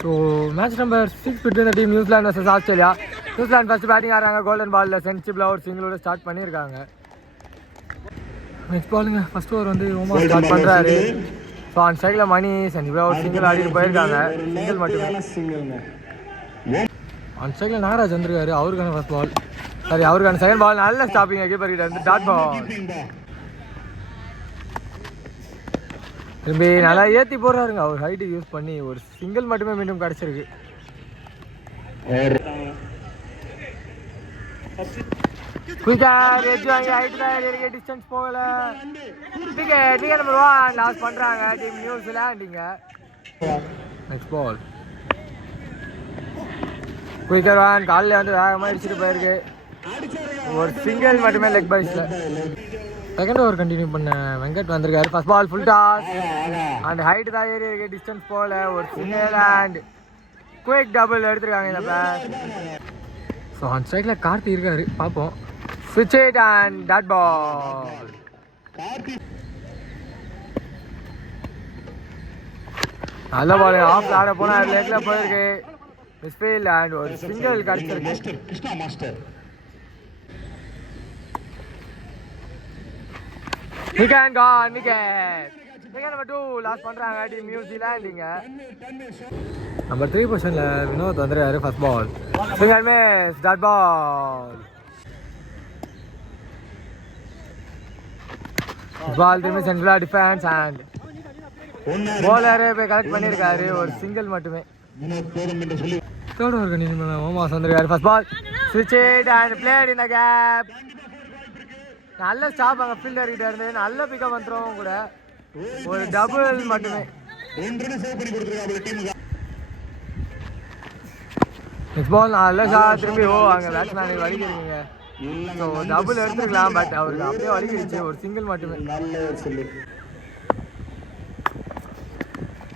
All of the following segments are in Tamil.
So match number 6 between the team New Zealand versus Australia. New Zealand first batting ஆடுறாங்க. கோல்டன் பாலில் சென்சிபிளாக ஒரு சிங்கிளோட ஸ்டார்ட் பண்ணியிருக்காங்க. நெக்ஸ்ட் பாலுங்க ஃபர்ஸ்ட் ஓவர் வந்து ஓமா ஸ்டார்ட் பண்ணுறாரு. ஸோ அந்த சைடில் மணி சென்சிபிளாக ஒரு சிங்கிள் ஆடிட்டு போயிருக்காங்க. சிங்கிள் மட்டுமே. அந்த சைடில் நாகராஜ் வந்திருக்காரு. அவருக்கான ஃபர்ஸ்ட் பால், சரி அவருக்கான செகண்ட் பால். நல்ல ஸ்டாப்பிங் கீப்பர் கிட்ட வந்து டாட் பால். திரும்பி நல்லா ஏற்றி போடுறாருங்க. அவர் ஹைட்டு யூஸ் பண்ணி ஒரு சிங்கிள் மட்டுமே மீண்டும் கிடச்சிருக்கு. டிஸ்டன்ஸ் போகல. விக்கெட் நம்பர் 1 லாஸ் பண்றாங்க டீம் நியூசிலாண்டிங்க. நெக்ஸ்ட் பால் குயிக்கர் ஒன் காலில் வந்து வேகமாக அடிச்சுட்டு போயிருக்கு. ஒரு சிங்கிள் மட்டுமே லெக் பைஸ்ல. செகண்ட் ஓவர் கண்டினியூ பண்ண வெங்கட் வந்திருக்காரு. First ball full toss and height தான் ஏறி இருக்கு. டிஸ்டன்ஸ் போகல. ஒரு சிங்கிள் அண்ட் குயிக் டபுள் எடுத்துருக்காங்க இந்த பேட். ஸோ அந்த ஸ்ட்ரைக்கில் கார்த்தி இருக்காரு, பார்ப்போம். ஸ்விட்ச் இட் அண்ட் டாட் பால். நல்ல பால். ஆஃப் ஆட போனா லெக்ல போயிருக்கு. மிஸ்ஃபீல்ட் அண்ட் ஒரு சிங்கிள் கிடச்சிருக்கு. Wicket gone. Wicket number 2 loss பண்றாங்க டீம் நியூசிலாண்டிங்க. நம்பர் 3 பொசிஷன்ல வினோத் வந்துருக்காரு. First ball single miss dot ball. Ball திரும்பி சென்ட்ரல் டிஃபென்ஸ் அண்ட் போலரே போய் கலெக்ட் பண்ணியிருக்காரு. ஒரு சிங்கிள் மட்டுமே. தேர்ட் ஓவர் கண்டினியூ பண்ண ஓமாஸ் வந்திருக்காரு. ஃபர்ஸ்ட் பால் ஸ்விட்ச் it and played in the gap. நல்ல ஸ்டாப் அங்கே ஃபீல்டர் கிட்ட இருந்து. நல்ல பிக்கப் வந்துடும் கூட. ஒரு டபுள் மட்டுமே. நெக்ஸ்ட் பால் நல்ல ஷாட். திரும்பி அங்கே பேட்ஸ்மேனுக்கு வலிக்கிறீங்க. ஸோ டபுள் எடுத்துக்கலாம், பட் அவருக்கு அப்படியே வலிக்கிடுச்சு. ஒரு சிங்கிள் மட்டுமே.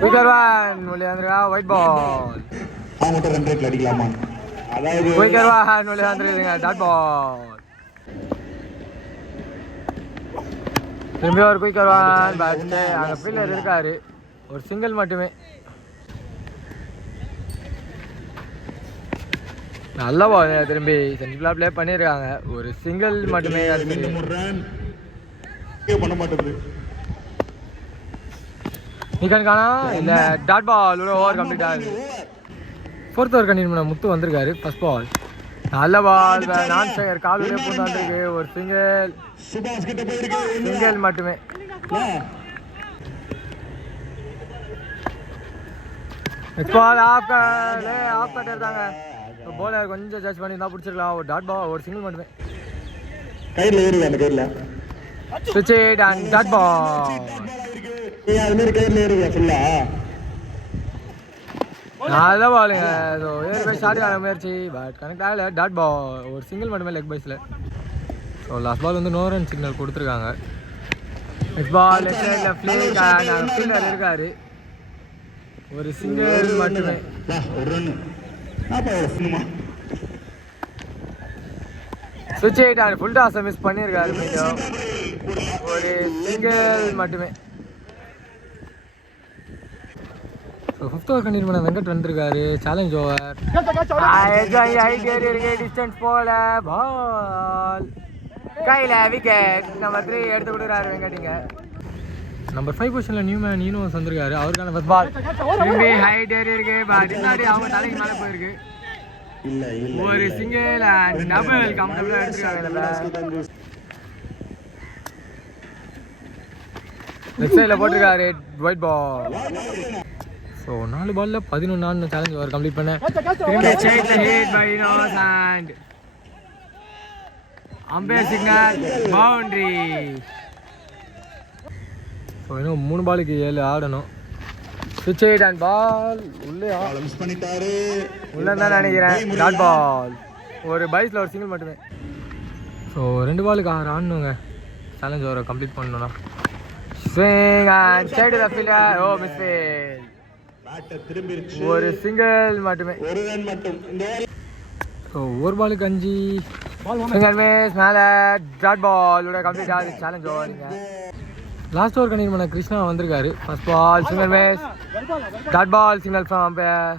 குயிக்கர் ஒன் வெளியே வந்துருக்கா. ஒயிட் பால். குயிக்கர் ஒன் வெளியே வந்துருக்குங்க. Dot ball. திரும்பி ஒரு குயிக்கர் ஒன் பேட்ச். அங்கே ஃபீல்டர் இருக்காரு. ஒரு சிங்கிள் மட்டுமே. நல்ல பால். திரும்பி சென்சிபிளா ப்ளே பண்ணியிருக்காங்க. ஒரு சிங்கிள் மட்டுமே. நிக்கானா இல்ல டாட் பால். ஓவர் கம்ப்ளீட் ஆகுது. ஃபோர்த் ஓவர் கண்டினியூ பண்ண முத்து வந்திருக்காரு. ஃபர்ஸ்ட் பால் நல்ல பால். நான் ஸ்ட்ரைக்கர் காலுடைய பூந்து வந்திருக்கு. ஒரு சிங்கிள் மட்டுமே. நெக்ஸ்ட் பால் ஆஃப் கட் எடுத்தாங்க. போலர் கொஞ்சம் ஜட்ஜ் பண்ணி தான் பிடிச்சிருக்கலாம். ஒரு டாட் பால். ஒரு சிங்கிள் மட்டுமே. ஸ்விட்ச் இட் அண்ட் டாட் பால். நல்ல பாலுங்க. ஏறி போய் ஷார்ட் ஆன முயற்சி, பட் கனெக்ட் ஆகல. Dot ball. ஒரு சிங்கிள் மட்டுமே லெக் பைஸில். ஸோ லாஸ்ட் பால் வந்து நோ ரன் சிக்னல் கொடுத்துருக்காங்க. நெக்ஸ்ட் பால் லெஃப்ட் சைடில் ஃப்ளேக் அண்ட் ஃபீல்டர் இருக்காரு. ஒரு சிங்கிள் மட்டுமே. ஸ்விட்ச் இட் அண்ட் ஃபுல் டாஸை மிஸ் பண்ணியிருக்காரு. மீண்டும் ஒரு சிங்கிள் மட்டுமே. ஸோ ஃபிஃப்த் ஓவர் கண்டினியூ பண்ண வெங்கட் வந்திருக்காரு. Challenge over. டிஸ்டன்ஸ் போல பால் கையில். விக்கெட் நம்பர் 3 எடுத்து கொடுக்குறாரு வெங்கட்டிங்க. நம்பர் 5 பொசிஷனில் நியூமேன் யூனிவர்ஸ் வந்திருக்காரு. அவருக்கான ஃபர்ஸ்ட் பால். திரும்பி ஹைட் ஏறி இருக்கு. பட் முன்னாடி அவங்க தலைக்கு மேலே போயிருக்கு. ஒரு சிங்கிள் அண்ட் டபுள் கம்ஃபர்டபுளாக எடுத்துருக்காங்க. லெஃப்ட் சைடில் போட்டிருக்காரு. White ball. ஸோ 4 பால்ல 11 சேலஞ்ச் ஓவர் கம்ப்ளீட் பண்ண. Umpire signal boundary. ஸோ இன்னும் 3 பாலுக்கு 7 ஆடணும். ஸ்விட்ச் இட் அண்ட் பால் உள்ளே தான் நினைக்கிறேன். Dot ball. ஒரு பைஸில் ஒரு சிங்கிள் மட்டுமே. ஸோ 2 பாலுக்கு 6 ஆடணுங்க சேலஞ்ச் ஓவரை கம்ப்ளீட் பண்ணணும்னா. Swing and side the fielder. Oh misfield. ஒரு சிங்கிள் மட்டுமே. ஸோ ஒரு பாலுக்கு 5 சிங்கிள் மிஸ். மேலே டாட் பால் கம்ப்ளீட் ஆகுது challenge over. Last over continue பண்ண கிருஷ்ணா வந்திருக்காரு. First ball single miss, dot ball signal from umpire.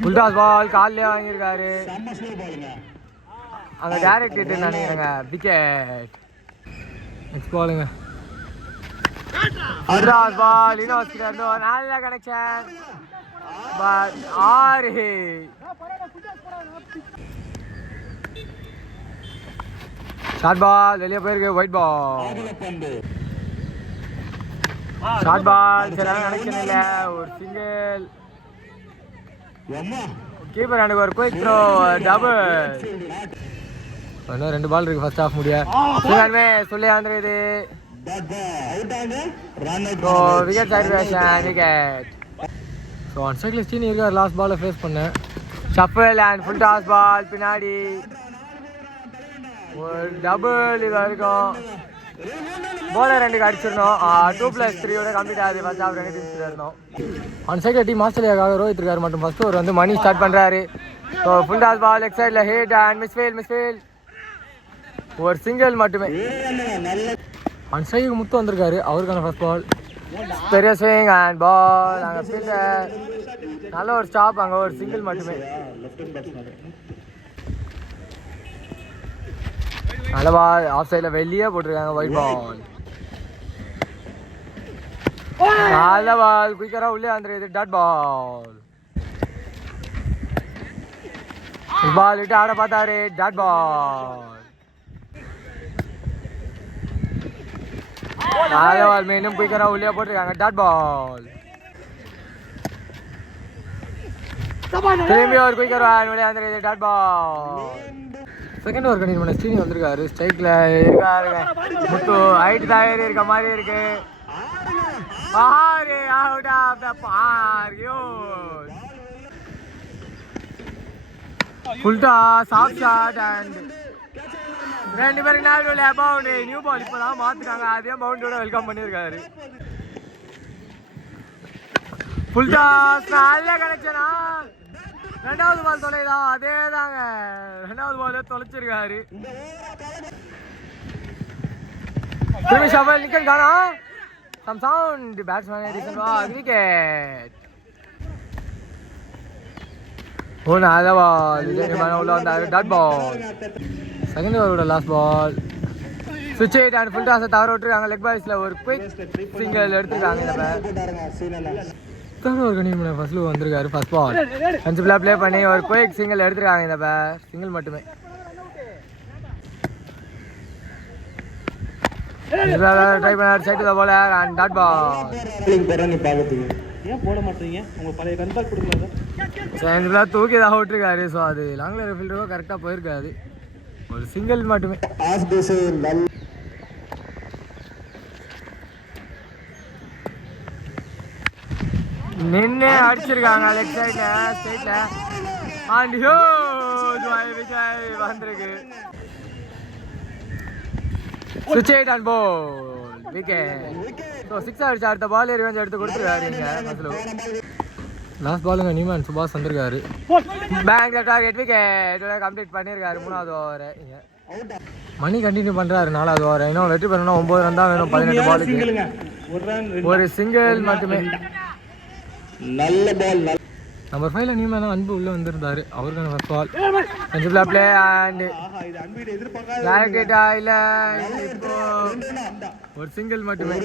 Full ball காலிலே வாங்கியிருக்காரு. அங்கே டேரக்ட் ஹிட் நினைக்கிறேங்க, விக்கெட். நெக்ஸ்ட் பாலுங்க, ஃபுல் பால் இன்னொரு நல்ல கனெக்ஷன், பட் 6. ஷார்ட் பால் வெளியே போயிருக்கு, ஒயிட் பால். ஷார்ட் பால் சரியான கனெக்ஷன் இல்லை, ஒரு சிங்கிள். கீப்பர் எனக்கு ஒரு குயிக் த்ரோ, டபுள். இன்னும் 2 பால் இருக்கு ஃபர்ஸ்ட் ஹாஃப் முடிய. சொல்லி வந்துருக்குது. Wicket situation, wicket. So one cycle ஸ்டீன் இருக்கார். லாஸ்ட் பாலை ஃபேஸ் பண்ணேன். Shuffle and full toss ball பின்னாடி ஒரு டபுள். இது வரைக்கும் போலர் 2 அடிச்சிடணும். 2+3 கம்ப்ளீட் ஆகுது. ஃபர்ஸ்ட் ஹாஃப் 2 டீம்ஸ் இருந்தோம். ஒன் சைக்கிள் டீம் ஆஸ்திரேலியாவுக்காக ரோஹித் இருக்காரு மட்டும். ஃபர்ஸ்ட் ஓவர் வந்து மணி ஸ்டார்ட் பண்ணுறாரு. So full toss ball leg சைடில் ஹிட் அண்ட் மிஸ்ஃபீல். ஒரு சிங்கிள் மட்டுமே. ஒன் சைடுக்கு முத்து வந்திருக்காரு, அவருக்கான ஃபர்ஸ்ட் பால். பெரிய ஸ்விங் அண்ட் பால். அங்கே ஃபீல்டர் நல்ல ஒரு ஸ்டாப், அங்கே ஒரு சிங்கிள் மட்டுமே. நல்ல பால் ஆஃப் சைடில் வெளியே போட்டிருக்காங்க, ஒயிட் பால். நல்ல பால் குயிக்கராக உள்ளே வந்துருக்குது, டாட் பால். பால் விட்டு ஆட பார்த்தாரு, டாட் பால். நல்ல பால் மீண்டும் குயிக்கராக உள்ளே போட்டிருக்காங்க, டாட் பால். திரும்பி ஒரு குயிக்கராக உள்ளே வந்துருக்குது, dot ball. Second over continue பண்ண ஸ்ரீனி வந்திருக்காரு. ஸ்ட்ரைக்கில் இருக்காருங்க முத்து. ஹைட் தான் ஏறி இருக்க மாதிரி இருக்கு. Out of the park. Full toss, off shot and 2 பேருக்கு நாலு பவுண்டு. நியூ பால் இப்போ தான் மாற்றிருக்காங்க, அதே பவுண்டோட வெல்கம் பண்ணியிருக்காரு. ஃபுல் டாஸ் நல்ல கனெக்ஷனா. 2வது பால் தொலைதா, அதே தாங்க 2வது பால் தொலைச்சிருக்காரு. திரும்பி ஷவல் நிக்கன் காணா. சம் சவுண்ட் பேட்ஸ்மேன் எடிசன் பால், விக்கெட். ஓ நல்ல பால். விஜய் மேன உள்ள வந்தாரு, டாட் பால். செகண்ட் ஓவரோட லாஸ்ட் பால். சுவிட்ச் ஹிட் அண்ட் ஃபுல் டாஸை தவற விட்டுருக்காங்க. லெக் பாய்ஸில் ஒரு குயிக் சிங்கிள் எடுத்துருக்காங்க. இந்த தேர்ட் ஓவர் கண்டினியூ ஃபர்ஸ்ட் வந்திருக்காரு. ஃபர்ஸ்ட் பால் 5 பிளா ப்ளே பண்ணி ஒரு குயிக் சிங்கிள் எடுத்துருக்காங்க. இந்த பேர் சிங்கிள் மட்டுமே. ட்ரை பண்ணார், side the ball and dot ball. தூக்கி தான் விட்டுருக்காரு. ஸோ அது லாங்ல ஃபீல்டரோ கரெக்டாக போயிருக்காது, ஒரு சிங்கிள் மட்டுமே. நின்று அடிச்சிருக்காங்க லெக் சைட்ல, ஸ்ட்ரைட்ல அண்ட் விஜய் வந்திருக்கு. சுவிட்ச் hit and ball, wicket. So 6 அடிச்சு அடுத்த பால் ரிவெஞ்ச் எடுத்து கொடுத்துருக்காரு. லாஸ்ட் பாலுங்க நியூமன் சுபாஷ் வந்திருக்காரு. பேங்க் டார்கெட், விக்கெட் கம்ப்ளீட் பண்ணியிருக்காரு 3வது ஓவர். மணி கண்டினியூ பண்ணுறாரு 4வது ஓவர். இன்னும் வெற்றி பண்ணணும் 9 ரன் தான் வேணும் 18 பாலுக்கு. ஒரு சிங்கிள் மட்டுமே. நல்ல பால். நம்பர் 5ல நியூமேனா அன்பு உள்ள வந்திருந்தாரு, அவருக்கான ஃபர்ஸ்ட் பால். 5 பிளா ப்ளே அண்ட் டார்கெட் இல்ல, இப்போ ஒரு சிங்கிள் மட்டுமே.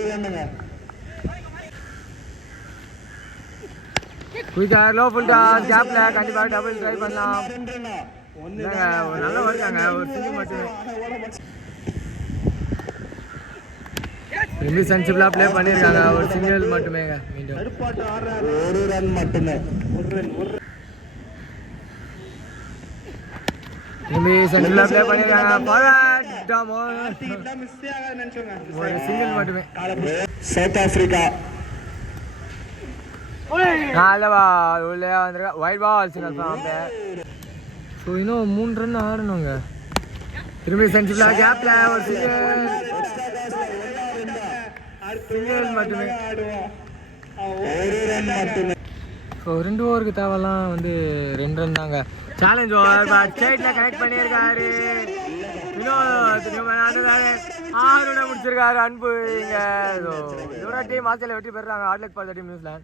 குயிக்கர் லோ ஃபுல் டாஸ் கேப்ல கண்டிப்பா டபுள் ட்ரை பண்ணலாம். ஒரு நல்ல வருவாங்க, ஒரு சிங்கிள் மட்டுமே. ரெண்டு சென்சிபிளா ப்ளே பண்ணிருக்காங்க, ஒரு சிங்கிள் மட்டுமே. மீண்டும் ஒரு ரன் மட்டுமே. நிமி சென்சிபிளா ப்ளே பண்ணிருக்காங்க, ஒரு சிங்கிள் மட்டுமே. சவுத் ஆப்பிரிக்கா நல்ல பால் உள்ளே வந்துருக்கா, wide ball single form. So இன்னும் 3 ரன் ஆடணுங்க. திரும்பி சென்சிபிளா கேப்ல ஒரு சிங்கிள் மட்டுமே. ஸோ 2 ஓவருக்கு தேவைலாம் வந்து 2 ரன் தாங்க. சேலஞ்ச் ஓவர் பட் ஸ்ட்ரைட்ல கனெக்ட் பண்ணியிருக்காரு. முடிச்சிருக்காரு அன்பு இங்க இதோட டீம் ஆஸ்திரேலியா வெற்றி பெறாங்க. ஆட்லெக் பால் டீம் நியூசிலாந்து.